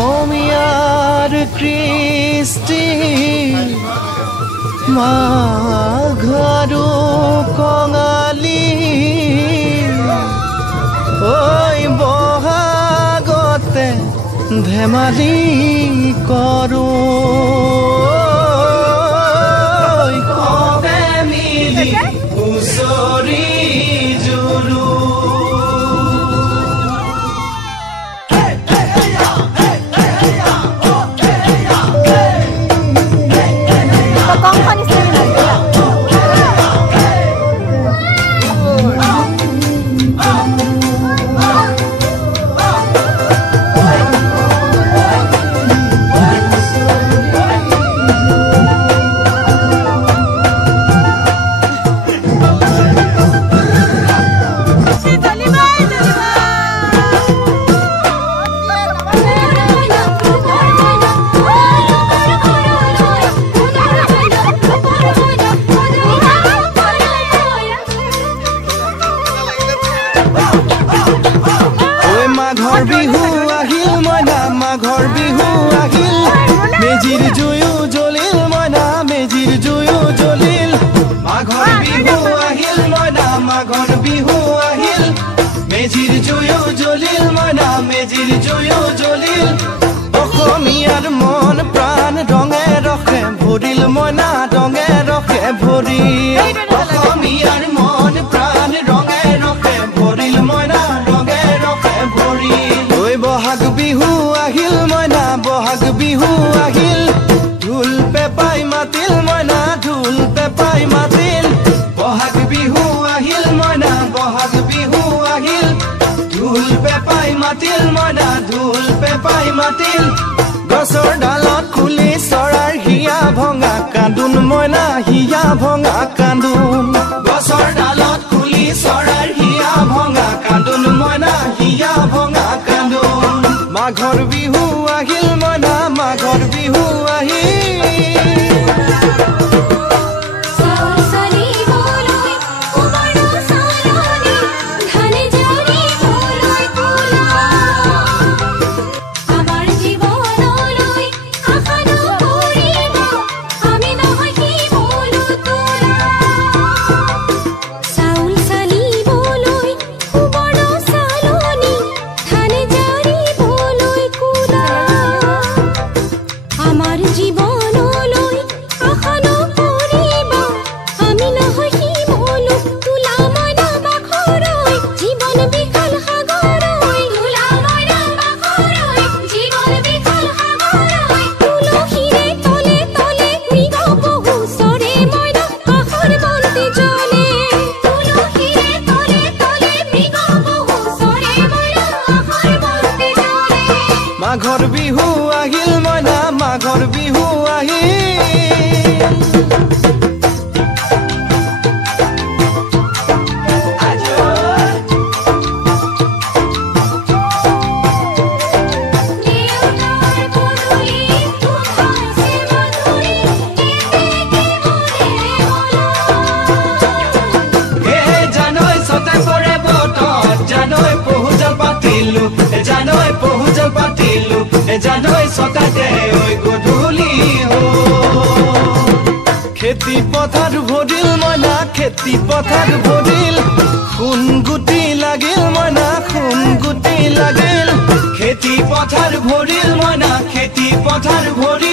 অসমীয়াৰ কৃষ্টি মাঘৰো কঙালী ঐ বহাগতে ধেমালি কৰোঁ কবে মিলি হুঁচৰি জুৰু মাঘৰ বিহু আহিল মেজিৰ জুয়ো জ্বলিল মইনা মেজিৰ জুয়ো জ্বলিল মাঘৰ বিহু আহিল মইনা মাঘৰ বিহু আহিল মেজিৰ জুয়ো জ্বলিল মইনা মেজিৰ জুয়ো জ্বলিল অসমীয়াৰ মন প্ৰাণ ৰঙে ৰখে ভৰিল মইনা ৰঙে ৰখে ভৰিল অসমীয়াৰ মন প্ৰাণ ৰঙে ৰখে ভৰিল মইনা ৰঙে ৰখে ভৰিল ঐ বহাগ বিহু আহিল মইনা বহাগ বিহু আহিল ঢোল পেপাই মাতিল মইনা ঢোল পেপাই মাতিল বহাগ বিহু আহিল মইনা বহাগ বিহু আহিল ঢোল পেপাই মাতিল মইনা ঢোল পেপাই মাতিল গছৰ ডালত খুলি চৰাৰ হিয়া ভঙা কান্দোন মইনা হিয়া ভঙা কান্দোন গছৰ ডালত খুলি চৰাৰ হিয়া ভঙা কান্দোন মইনা হিয়া ভঙা কান্দোন মাঘৰ বিহু আহিল মইনা মাঘৰ বিহু আহিল মাঘৰ বিহু আহিল মইনা মাঘৰ বিহু জানৈ সতাতে ওই গধূলি খেতি পথাৰ ভৰিল মইনা খেতি পথাৰ ভৰিল খুন গুটি লাগিল মইনা খুন গুটি লাগিল খেতি পথাৰ ভৰিল মইনা খেতি পথাৰ ভৰিল